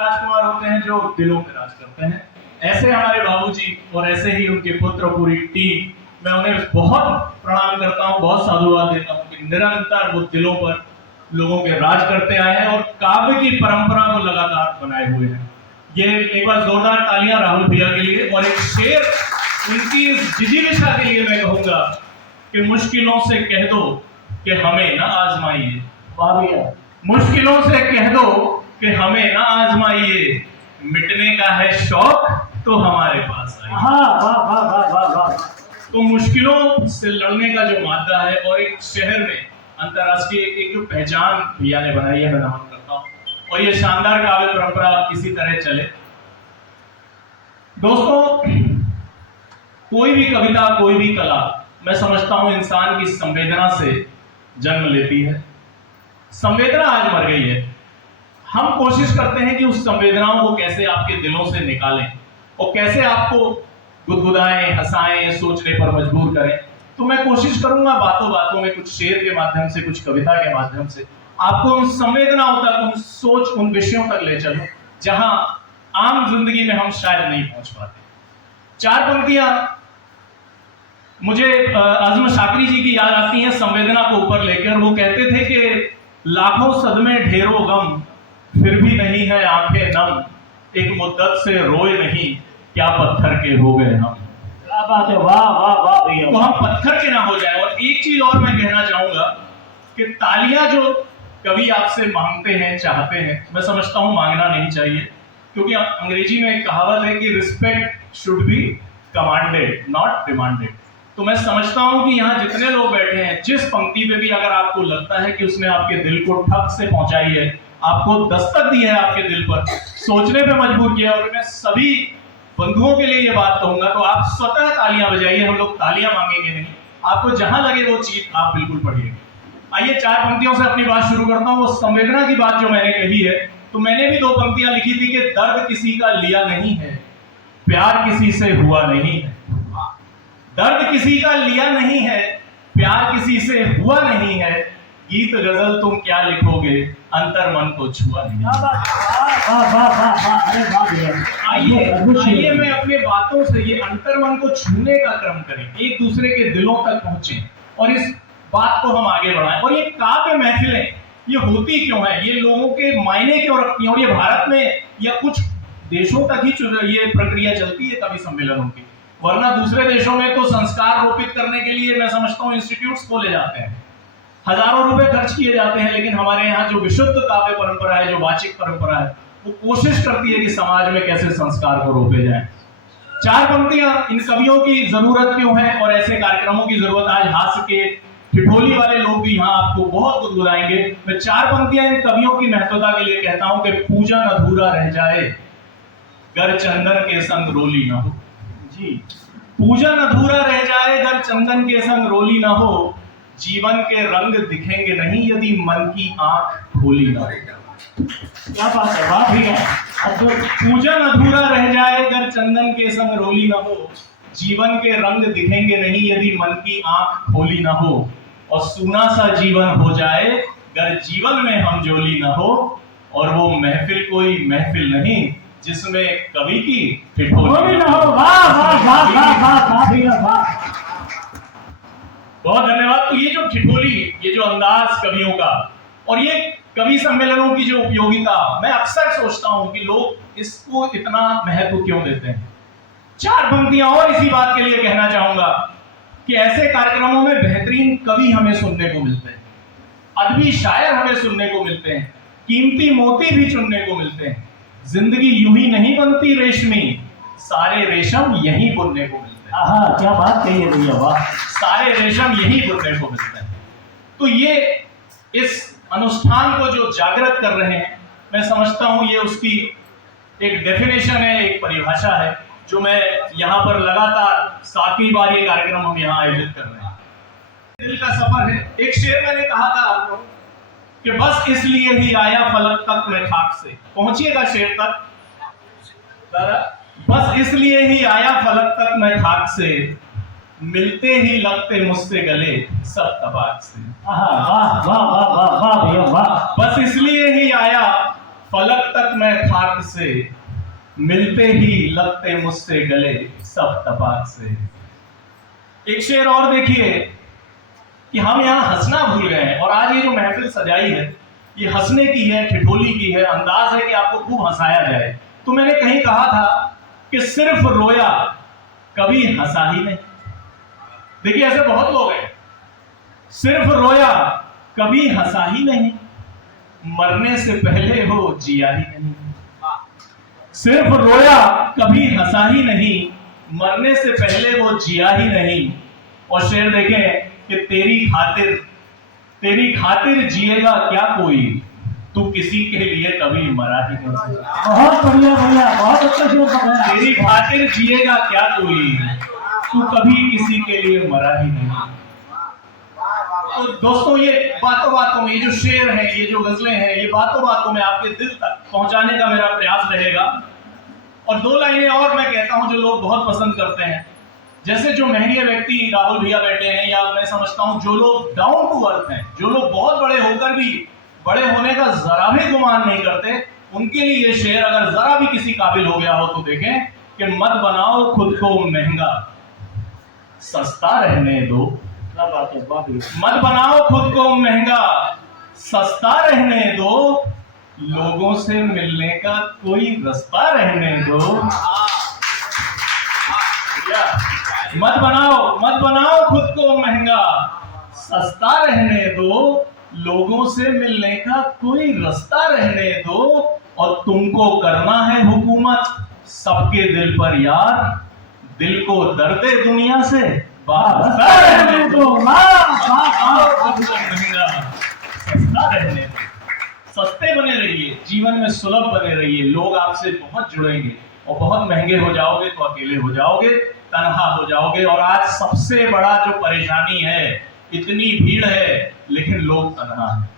राजकुमार होते हैं जो दिलों पे राज करते हैं। ऐसे हमारे बाबूजी और ऐसे ही उनके पुत्र, पूरी टीम, मैं उन्हें बहुत प्रणाम करता हूँ, बहुत साधुवाद देता हूँ कि निरंतर वो दिलों पर लोगों के राज करते आए हैं और काव्य की परंपरा को लगातार बनाए हुए हैं। ये एक बार जोरदार तालियां राहुल भैया के लिए। और एक शेर उनकी इस जिजीविषा के लिए मैं कहूंगा कि मुश्किलों से कह दो कि हमें ना आजमाइए। मुश्किलों से कह दो कि हमें ना आजमाइए, मिटने का है शौक तो हमारे पास आइए। तो मुश्किलों से लड़ने का जो मादा है और एक शहर में अंतरराष्ट्रीय एक जो पहचान भैया ने बनाई है, मैं नमन करता हूँ। और ये शानदार काव्य परंपरा इसी तरह चले। दोस्तों, कोई भी कविता, कोई भी कला, मैं समझता हूं इंसान की संवेदना से जन्म लेती है। संवेदना आज मर गई है। हम कोशिश करते हैं कि उस संवेदनाओं को कैसे आपके दिलों से निकालें और कैसे आपको गुदगुदाएं, हंसाएं, सोचने पर मजबूर करें। तो मैं कोशिश करूंगा बातों बातों में, कुछ शेर के माध्यम से, कुछ कविता के माध्यम से आपको उन संवेदनाओं तक, उन सोच, उन विषयों तक ले चलूं जहां आम जिंदगी में हम शायद नहीं पहुंच पाते। चार पंक्तियां मुझे आजम शाकरी जी की याद आती हैं संवेदना को ऊपर लेकर। वो कहते थे कि लाखों सदमे ढेरों गम, फिर भी नहीं है आंखें नम, एक मुद्दत से रोए नहीं, क्या पत्थर के हो गए हम। क्या बात है, वाह वाह वाह भैया। तो हम पत्थर के ना हो जाए। और एक चीज और मैं कहना चाहूंगा कि तालियां जो कवि आपसे मांगते हैं, चाहते हैं, मैं समझता हूं मांगना नहीं चाहिए, क्योंकि अंग्रेजी में एक कहावत है कि respect should be commanded not demanded. तो मैं समझता हूं कि यहाँ जितने लोग बैठे हैं, जिस पंक्ति पे भी अगर आपको लगता है कि उसने आपके दिल को ठक से पहुंचाई है, आपको दस्तक दी है आपके दिल पर, सोचने पे मजबूर किया, और मैं सभी बंधुओं के लिए ये बात कहूंगा, तो आप स्वतः तालियां बजाइए। हम लोग तालियां मांगेंगे नहीं, आपको जहां लगे वो चीज आप बिल्कुल पढ़िए। आइए चार पंक्तियों से अपनी बात शुरू करता हूं। वो संवेदना की बात जो मैंने कही है, तो मैंने भी दो पंक्तियां लिखी थी कि दर्द किसी का लिया नहीं है, प्यार किसी से हुआ नहीं है। दर्द किसी का लिया नहीं है, प्यार किसी से हुआ नहीं है, गीत गजल तुम क्या लिखोगे, अंतर मन को छुआ नहीं। आइए मैं अपने बातों से ये अंतर मन को छूने का क्रम करें, एक दूसरे के दिलों तक पहुंचे और इस बात को हम आगे बढ़ाएं। और ये काव्य महफिलें ये होती क्यों है, ये लोगों के मायने क्यों रखती हैं, और ये भारत में या कुछ देशों तक ही ये प्रक्रिया चलती है कवि सम्मेलनों की, वरना दूसरे देशों में तो संस्कार रोपित करने के लिए मैं समझता हूँ इंस्टीट्यूट्स खोले जाते हैं, हजारों रुपए खर्च किए जाते हैं। लेकिन हमारे यहाँ जो विशुद्ध काव्य परंपरा है, जो वाचिक परंपरा है, वो कोशिश करती है कि समाज में कैसे संस्कार को रोके जाए। चार पंक्तियां, इन कवियों की जरूरत क्यों है और ऐसे कार्यक्रमों की जरूरत, आज हास्य के ठिठोली वाले लोग भी यहाँ आपको बहुत गुदगुदाएंगे। मैं चार पंक्तियां इन कवियों की महत्वता के लिए कहता हूं कि पूजन अधूरा रह जाए गर चंदन के संग रोली ना हो। जी, पूजन अधूरा रह जाए गर चंदन के संग रोली ना हो, जीवन के रंग दिखेंगे नहीं यदि मन की आंख खोली ना हो। क्या बात है, वाह भैया। पूजन अधूरा रह जाए गर चंदन के संग रोली ना हो, जीवन के रंग दिखेंगे नहीं यदि मन की आंख खोली ना हो, और सूना सा जीवन हो जाए गर जीवन में हम जोली ना हो, और वो महफिल कोई महफिल नहीं जिसमें कवि की ठिठोली ना हो। वाह वाह वाह वाह वाह भैया, वाह। बहुत धन्यवाद। तो ये जो ठिठोली, ये जो अंदाज कवियों का, और ये कवि सम्मेलनों की जो उपयोगिता, मैं अक्सर सोचता हूं कि लोग इसको इतना महत्व क्यों देते हैं। चार पंक्तियां और इसी बात के लिए कहना चाहूंगा कि ऐसे कार्यक्रमों में बेहतरीन कवि हमें सुनने को मिलते हैं, अदबी शायर हमें सुनने को मिलते हैं, कीमती मोती भी चुनने को मिलते हैं। जिंदगी यूं ही नहीं बनती रेशमी, सारे रेशम यहीं बुनने को मिलते हैं। हाँ, क्या बात कही है भैया, वाह। सारे रेशम यहीं बुनने को मिलते हैं। तो ये इस अनुष्ठान को जो जागृत कर रहे हैं, मैं समझता हूं ये उसकी एक डेफिनेशन है, एक परिभाषा है, जो मैं यहाँ पर लगातार 7वीं बार ये कार्यक्रम हम यहाँ आयोजित कर रहे हैं। दिल का सफर है। एक शेर मैंने कहा था कि बस इसलिए ही आया फलक तक मैं खाक से। पहुंचिएगा शेर तक। बस इसलिए ही आया फलक तक मैं खाक से, मिलते ही लगते मुझसे गले सब तबाक से। वाह वाह वाह वाह वाह भैया, वाह। बस इसलिए ही आया फलक तक मैं खाक से, मिलते ही लगते मुझसे गले सब तपाक से। एक शेर और देखिए कि हम यहाँ हंसना भूल गए हैं, और आज ये जो महफिल सजाई है ये हंसने की है, ठिठोली की है, अंदाज है कि आपको खूब हंसाया जाए। तो मैंने कहीं कहा था कि सिर्फ रोया कभी हंसा ही नहीं। देखिए ऐसे बहुत लोग हैं, सिर्फ रोया कभी हंसा ही नहीं, मरने से पहले वो जिया ही नहीं। सिर्फ रोया कभी हंसा ही नहीं, मरने से पहले वो जिया ही नहीं। और शेर देखें कि तेरी खातिर जिएगा क्या कोई, तू किसी के लिए कभी मरा ही नहीं। बहुत बढ़िया भैया, बहुत अच्छा शेर बताया। तेरी खातिर जिएगा क्या कोई, तू कभी किसी के लिए मरा ही नहीं। तो दोस्तों ये बातों बातों में ये जो शेर हैं, ये जो गजलें हैं, ये बातों बातों में आपके दिल तक पहुंचाने का मेरा प्रयास रहेगा। और दो लाइनें और मैं कहता हूं जो लोग बहुत पसंद करते हैं। जैसे जो महंगे व्यक्ति राहुल भैया बैठे हैं, या मैं समझता हूं जो लोग डाउन टू अर्थ हैं, जो लोग बहुत बड़े होकर भी बड़े होने का जरा भी गुमान नहीं करते, उनके लिए ये शेर अगर जरा भी किसी काबिल हो गया हो तो देखें कि मत बनाओ खुद को महंगा, सस्ता रहने दो। क्या बात है, वाह भैया। मत बनाओ खुद को महंगा, सस्ता रहने दो, लोगों से मिलने का कोई रास्ता रहने दो। मत बनाओ खुद को महंगा, सस्ता रहने दो, लोगों से मिलने का कोई रास्ता रहने दो। और तुमको करना है हुकूमत सबके दिल पर यार, दिल को दर्द दुनिया से वास्ता रहने दो। सस्ता रहने दो, सस्ते बने रहिए, जीवन में सुलभ बने रहिए। लोग आपसे बहुत जुड़ेंगे, और बहुत महंगे हो जाओगे तो अकेले हो जाओगे, तन्हा हो जाओगे। और आज सबसे बड़ा जो परेशानी है, इतनी भीड़ है लेकिन लोग तन्हा हैं।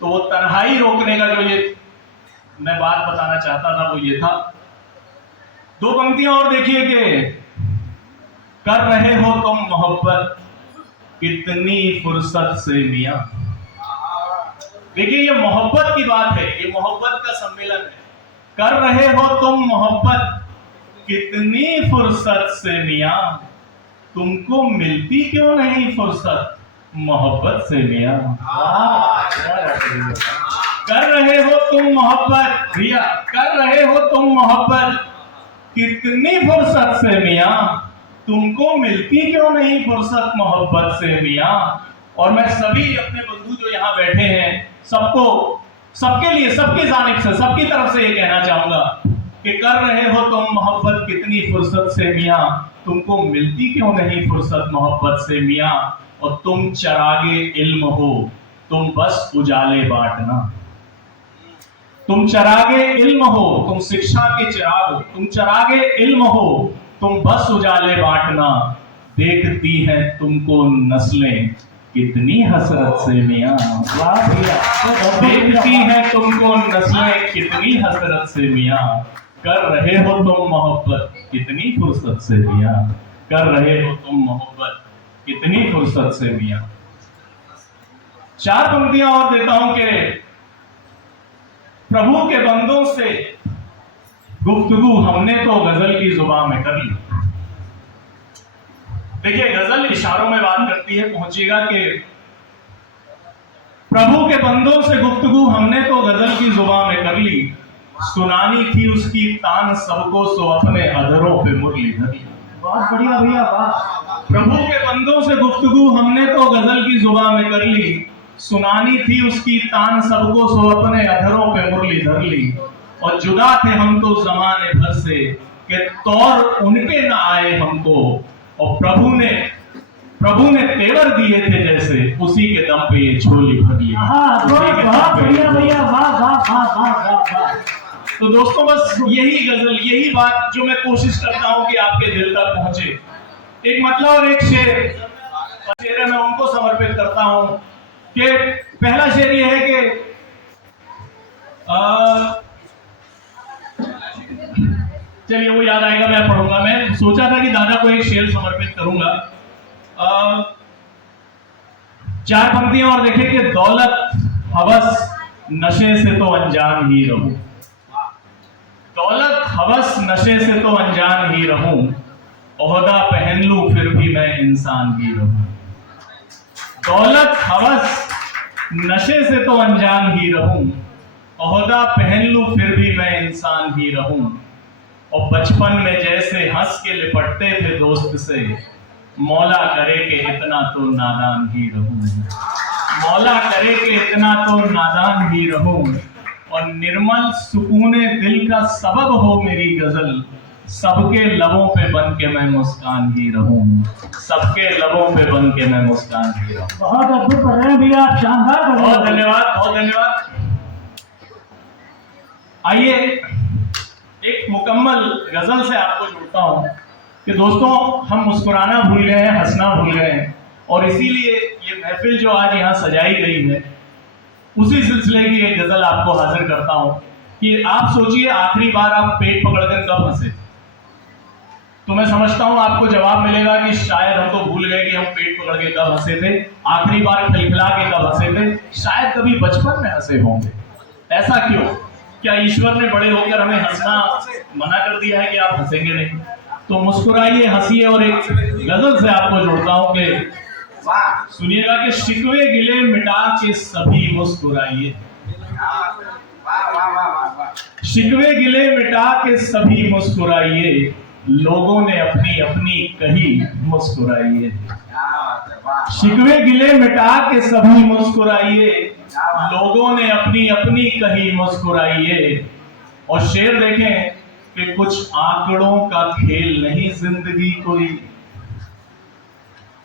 तो वो तन्हाई रोकने का जो ये मैं बात बताना चाहता था वो ये था। दो पंक्तियां और देखिए कि कर रहे हो तुम मोहब्बत कितनी फुर्सत से मियां। देखिए ये मोहब्बत की बात है, ये मोहब्बत का सम्मेलन है। कर रहे हो तुम मोहब्बत कितनी फुर्सत से मियां, तुमको मिलती क्यों नहीं फुर्सत मोहब्बत से मियां। कर रहे हो तुम मोहब्बत भैया, कर रहे हो तुम मोहब्बत कितनी फुर्सत से मियां, तुमको मिलती क्यों नहीं फुर्सत मोहब्बत से मियां। और मैं सभी अपने बंधु जो यहाँ बैठे हैं सबको, सबके लिए, सबकी जानिब से, सबकी तरफ से ये कहना चाहूंगा कि कर रहे हो तुम मोहब्बत कितनी फुर्सत से मियां, तुमको मिलती क्यों नहीं फुर्सत मोहब्बत से मियां। और तुम चरागे इल्म हो, तुम बस उजाले बांटना। तुम चरागे इल्म हो, तुम शिक्षा के चिराग हो, तुम चरागे इल्म हो, तुम बस उजाले बांटना। देखती हैं तुमको नस्लें कितनी हसरत से मियां। वाह भैया, देखती हैं तुमको नस्लें कितनी हसरत से मियां। कर रहे हो तुम मोहब्बत कितनी फुर्सत से मियां, कर रहे हो तुम मोहब्बत कितनी फुर्सत से मियां। चार पंक्तियां और देता हूं कि प्रभु के बंदों से गुफ्तगू हमने तो गजल की जुबान में कर ली। देखिए गजल इशारों में बात करती है, पहुंचेगा कि प्रभु के बंदों से गुफ्तगू हमने तो गजल की जुबान में कर ली, सुनानी थी उसकी तान सबको सो अपने अधरों पे मुरली धरी। बहुत बढ़िया भैया, वाह। प्रभु के बंदों से गुफ्तगू हमने तो गजल की जुबान में कर ली, सुनानी थी उसकी तान सबको सो अपने अधरों पे मुरली धर ली। और जुदा थे हम तो जमाने भर से कि तौर उनके ना आए हमको, और प्रभु ने तेवर दिए थे जैसे उसी के दम पे ये झोली भर ली। बहुत बढ़िया भैया, वाह वाह वाह वाह वाह वाह। तो दोस्तों बस यही गजल, यही बात जो मैं कोशिश करता हूं कि आपके दिल तक पहुंचे। एक मतलब और एक शेर मैं उनको समर्पित करता हूं कि पहला शेर ये है कि चलिए वो याद आएगा मैं पढ़ूंगा। मैं सोचा था कि दादा को एक शेर समर्पित करूंगा। चार पंक्तियां और देखें कि दौलत हवस नशे से तो अनजान ही रहो। हवस नशे से तो अनजान ही रहूं, ओहदा पहन लूं फिर भी मैं इंसान ही रहूं। दौलत हवस नशे से तो अनजान ही रहूं, ओहदा पहन लूं फिर भी मैं इंसान ही रहूं। और बचपन में जैसे हंस के लिपटते थे दोस्त से, मौला करे कि इतना तो नादान ही रहूं। मौला करे कि इतना तो नादान ही रहूं। और निर्मल सुकूने दिल का सबब हो मेरी गजल, सबके लबों पे बन के मैं मुस्कान ही रहूं। सबके लबों पे बन के मैं मुस्कान ही रहूं। बहुत अद्भुत कर रहे हैं भैया, आप शानदार कर रहे बहुत हैं। धन्यवाद, बहुत धन्यवाद। आइए एक मुकम्मल गजल से आपको जोड़ता हूं कि दोस्तों, हम मुस्कुराना भूल गए हैं, हंसना भूल गए हैं, और इसीलिए ये महफिल जो आज यहाँ सजाई गई है, उसी सिलसिले की एक गजल आपको हाजिर करता हूं कि आप सोचिए आखिरी बार आप पेट पकड़कर कब हंसे। तो मैं समझता हूं आपको जवाब मिलेगा कि शायद हम तो भूल गए कि हम पेट पकड़ के कब हंसे थे, आखिरी बार खिलखिला के कब हंसे थे, शायद कभी बचपन में हंसे होंगे। ऐसा क्यों? क्या ईश्वर ने बड़े होकर हमें हंसना मना कर दिया है कि आप हंसेंगे नहीं? तो मुस्कुराइए, हंसिए। और एक गजल से आपको जोड़ता हूं कि सुनिएगा कि शिकवे गिले मिटा के सभी मुस्कुराइए। शिकवे गिले मिटा के सभी मुस्कुराइए, लोगों ने अपनी अपनी कही मुस्कुराइए। शिकवे गिले मिटा के सभी मुस्कुराइए, लोगों ने अपनी अपनी कही मुस्कुराइए। और शेर देखें कि कुछ आंकड़ों का खेल नहीं जिंदगी कोई।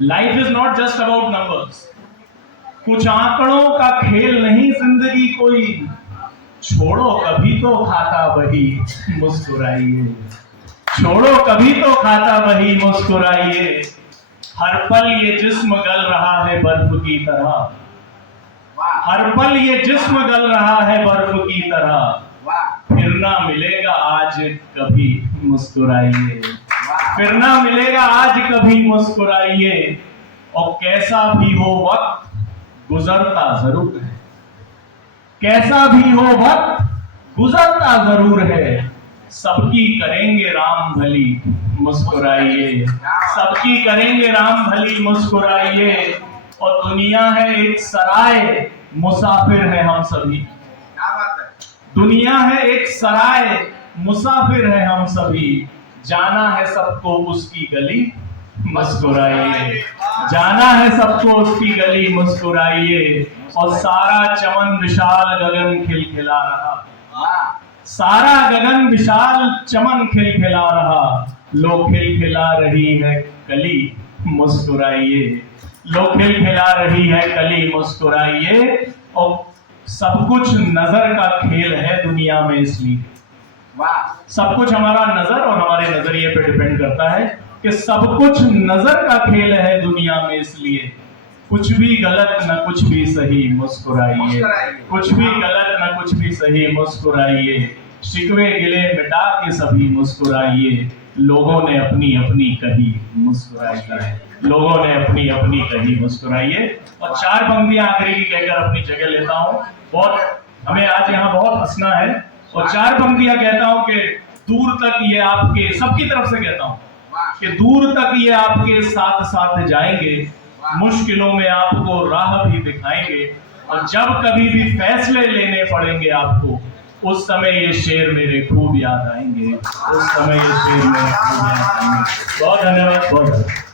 Life is not just about numbers. कुछ आंकड़ों का खेल नहीं जिंदगी कोई, छोड़ो कभी तो खाता वही मुस्कुराइए। छोड़ो कभी तो खाता वही मुस्कुराइए। हर पल ये जिस्म गल रहा है बर्फ की तरह। हर पल ये जिस्म गल रहा है बर्फ की तरह। फिर ना मिलेगा आज कभी मुस्कुराइए। फिर ना मिलेगा आज कभी मुस्कुराइए। और कैसा भी हो वक्त गुजरता जरूर है। कैसा भी हो वक्त गुजरता जरूर है। सबकी करेंगे राम भली मुस्कुराइए। सबकी करेंगे राम भली मुस्कुराइए। और दुनिया है एक सराय, मुसाफिर है हम सभी। दुनिया है एक सराय, मुसाफिर है हम सभी। जाना है सबको उसकी गली मुस्कुराइए। जाना है सबको उसकी गली मुस्कुराइए। और सारा चमन विशाल गगन खिलखिला रहा। सारा गगन विशाल चमन खिलखिला रहा। लो खिलखिला रही है कली मुस्कुराइए। लो खिलखिला रही है कली मुस्कुराइए। और सब कुछ नजर का खेल है दुनिया में, इसलिए सब कुछ हमारा नजर और हमारे नजरिए पे डिपेंड करता है कि सब कुछ नजर का खेल है दुनिया में, इसलिए कुछ भी गलत न कुछ भी सही मुस्कुराइए। कुछ भी गलत न कुछ भी सही मुस्कुराइए। शिकवे गिले मिटा के सभी मुस्कुराइए। लोगों ने अपनी अपनी कही मुस्कुराइए। लोगों ने अपनी अपनी कही मुस्कुराइए। और चार पंक्तियां आखिरी की कहकर अपनी जगह लेता हूं। बहुत हमें आज यहाँ बहुत हंसना है। और चार पंक्तियां कहता हूं कि दूर तक ये आपके, सबकी तरफ से कहता हूं कि दूर तक ये आपके साथ साथ जाएंगे। मुश्किलों में आपको राह भी दिखाएंगे। और जब कभी भी फैसले लेने पड़ेंगे आपको, उस समय ये शेर मेरे खूब याद आएंगे। उस समय ये शेर मेरे खूब याद आएंगे। बहुत धन्यवाद, बहुत धन्यवाद।